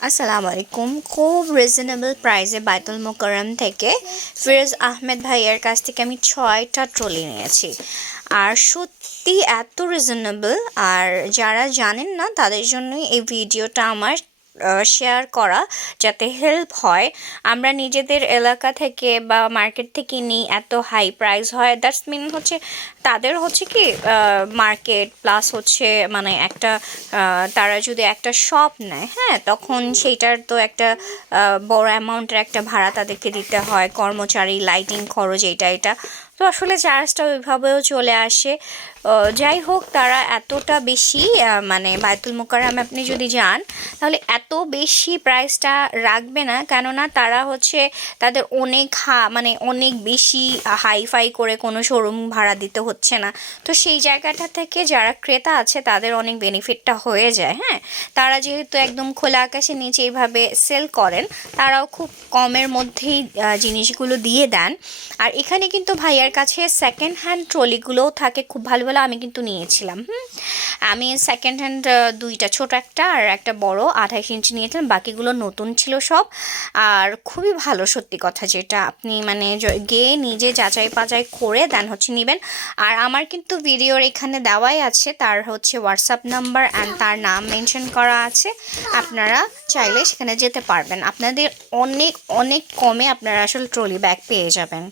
আসসালামু আলাইকুম। খুব রিজনেবল প্রাইসে বাইতুল মোকাররম থেকে ফিরোজ আহমেদ ভাইয়ের কাছ থেকে আমি 6টা ট্রলি নিয়েছি। আর সত্যি এত রিজনেবল, আর যারা জানেন না তাদের জন্যই এই ভিডিওটা আমার শেয়ার করা, যাতে হেল্প হয়। আমরা নিজেদের এলাকা থেকে বা মার্কেট থেকে নিই, এত হাই প্রাইস হয়, দ্যাটস মিন হচ্ছে তাদের হচ্ছে কি মার্কেট প্লাস হচ্ছে মানে একটা তারা যদি একটা শপ নেয়, হ্যাঁ, তখন সেইটার তো একটা বড় অ্যামাউন্টের একটা ভাড়া তাদেরকে দিতে হয়, কর্মচারী, লাইটিং খরচ, এটা তো আসলে চার্জটা ওইভাবেও চলে আসে। যাই হোক, তারা এতটা বেশি মানে বায়তুল মোকাররমে আপনি যদি যান তাহলে এত বেশি প্রাইসটা রাখবে না, কেননা তারা হচ্ছে তাদের অনেক মানে অনেক বেশি হাইফাই করে কোনো শোরুম ভাড়া দিতে হচ্ছে না। তো সেই জায়গাটা থেকে যারা ক্রেতা আছে তাদের অনেক বেনিফিটটা হয়ে যায়। হ্যাঁ, তারা যেহেতু একদম খোলা আকাশের নিচে এইভাবে সেল করেন, তারাও খুব কমের মধ্যেই জিনিসগুলো দিয়ে দেন। আর এখানে কিন্তু ভাইয়ার কাছে সেকেন্ড হ্যান্ড ট্রলিগুলোও থাকে খুব ভালো ভালো। আমি কিন্তু নিয়েছিলাম, আমি সেকেন্ড হ্যান্ড দুইটা, ছোট একটা আর একটা বড় 28 ইঞ্চি নিয়েছিলাম, বাকিগুলো নতুন ছিল সব। আর খুবই ভালো, সত্যি কথা, যেটা আপনি মানে গিয়ে নিজে যাচাই বাছাই করে দেন হচ্ছে নেবেন। আর আমার কিন্তু ভিডিওর এখানে দেওয়াই আছে তার হচ্ছে হোয়াটসঅ্যাপ নাম্বার অ্যান্ড তার নাম মেনশন করা আছে। আপনারা চাইলে সেখানে যেতে পারবেন, আপনাদের অনেক অনেক কমে আপনারা আসলে ট্রলি ব্যাগ পেয়ে যাবেন।